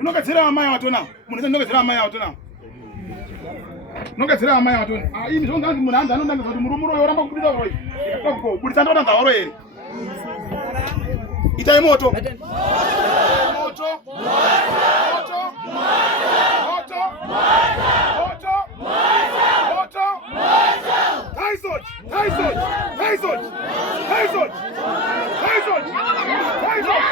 Unogadzira amai watona. Munhu unogadzira amai watona. Unogadzira amai watona. Ah, ini zvonga munhu anza anondanga kuti murumuro yoramba kubudisa royi. Kubudisa ndona ndawaro ere. Itai moto. Moto. Moto. Moto. Moto. Moto. Tyson. Tyson. Tyson. Tyson. Tyson. Tyson.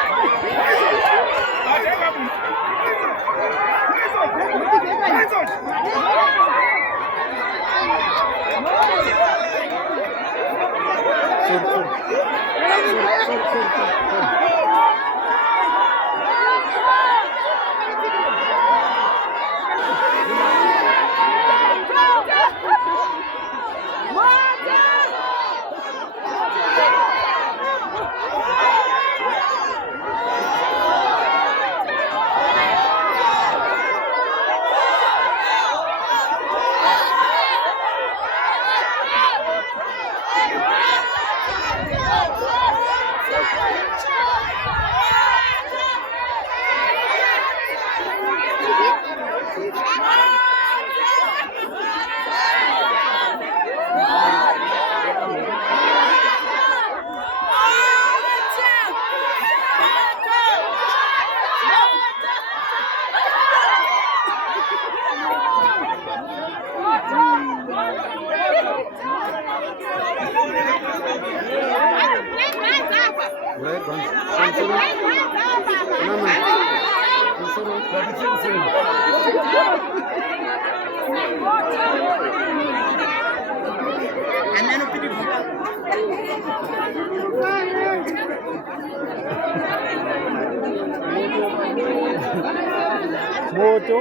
Moto.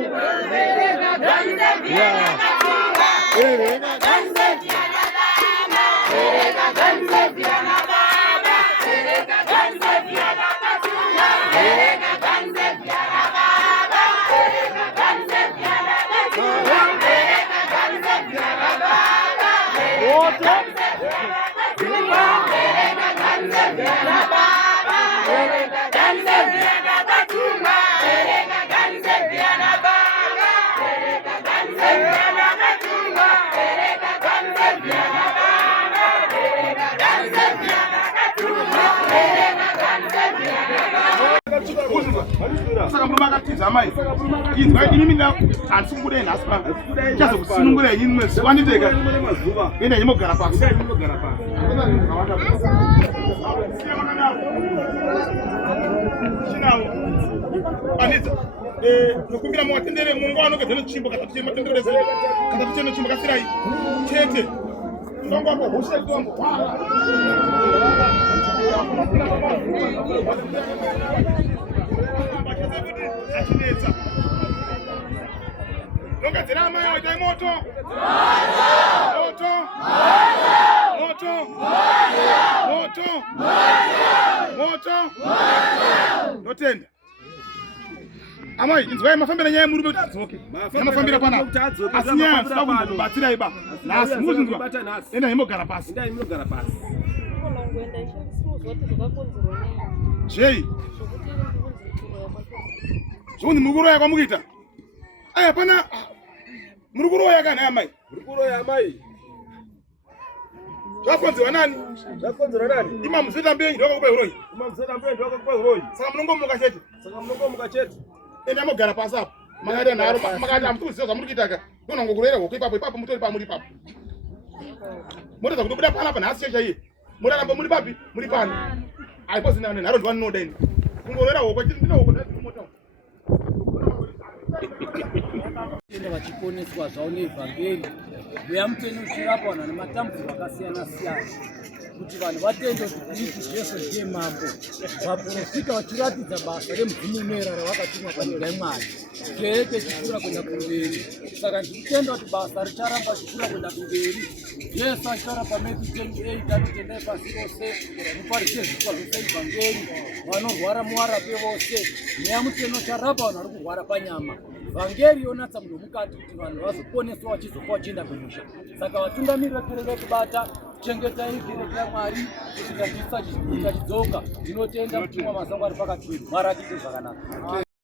Saka mrumakatiza mai. Inzwa ini mina ansungure naspa. Chazo kusunungura yinwe zwaniteka. Ine yimogara pasi. Chinawo. Anita. Nokumbira mwatendere Mungu anogadzana chimbo katatiche matendere zero. Katatiche no chimbo kasirai. Chete. Ndongo hapo hosha ndongo. Achinetsa. Ndongadzira amai waita moto. Moto. Moto. Moto. Moto. Notenda. Amai, inzwai mafambira nyaya muri kuti adzoke. Mafambira pana. Asinya saka kubatsira iba. Nasi muzinzwa. Enda imogara pasi. Enda imogara pasi. Ngoenda ishandiswa zvote zvakakonzerwa nei. Jei. Zvoni mukuroya kwamukuita. Aya pana mukuroya kana amai. Mukuroya amai. Zvakonzerwa nani? Zvakonzerwa nani? Imam Zeta Mbenyi ndokupa uroi. Imam Zeta Mbenyi ndokupa uroi. Saka munongomuka chete. Saka munongomuka chete. Enda mogara pasi apo. Makati naro makati amtuziwa zvamurikuitaka. Ndona ngokurera hoko ipapo mutori pamuri papo. Mureza kuti buda pana nhasi chaiye. Muraramba muri papi? Muri pano. Aipo zina nharo ndwanoda ini. Kungorera hoko ndina hoko ndazimota. Enda vachiponeswa zvavo nevhangeri. Mweya mupenyu uchirapwa vanhu nematambudziko akasiyana siyana. kuti vanhu vatende kuti Jesu ndiye mambo. Vaprofita vachiratidza basa remudzimunera ravakatumwa panyika yaMwari kereke chikura kuenda kumberi. Saka ndikutenda kuti basa richaramba chikura kuenda kumberi. Jesu achitaura paMatthew 28 anotendai pasi rose muparidze zvipo zvose ivhangeri, vanorwara muvarape vose, mweya mutsvene ucharapa vanhu vari kurwara panyama. Vhangeri yonatsa munhu mukati kuti vanhu vazoponeswa vachizofa vachienda kumusha. Saka vatungamiri vakereke kubata chengetai kereke yaMwari kusvika Jesu achidzoka. Ndinotenda mutumwa mazango ari pakati pedu. Mwari achiite zvakanaka.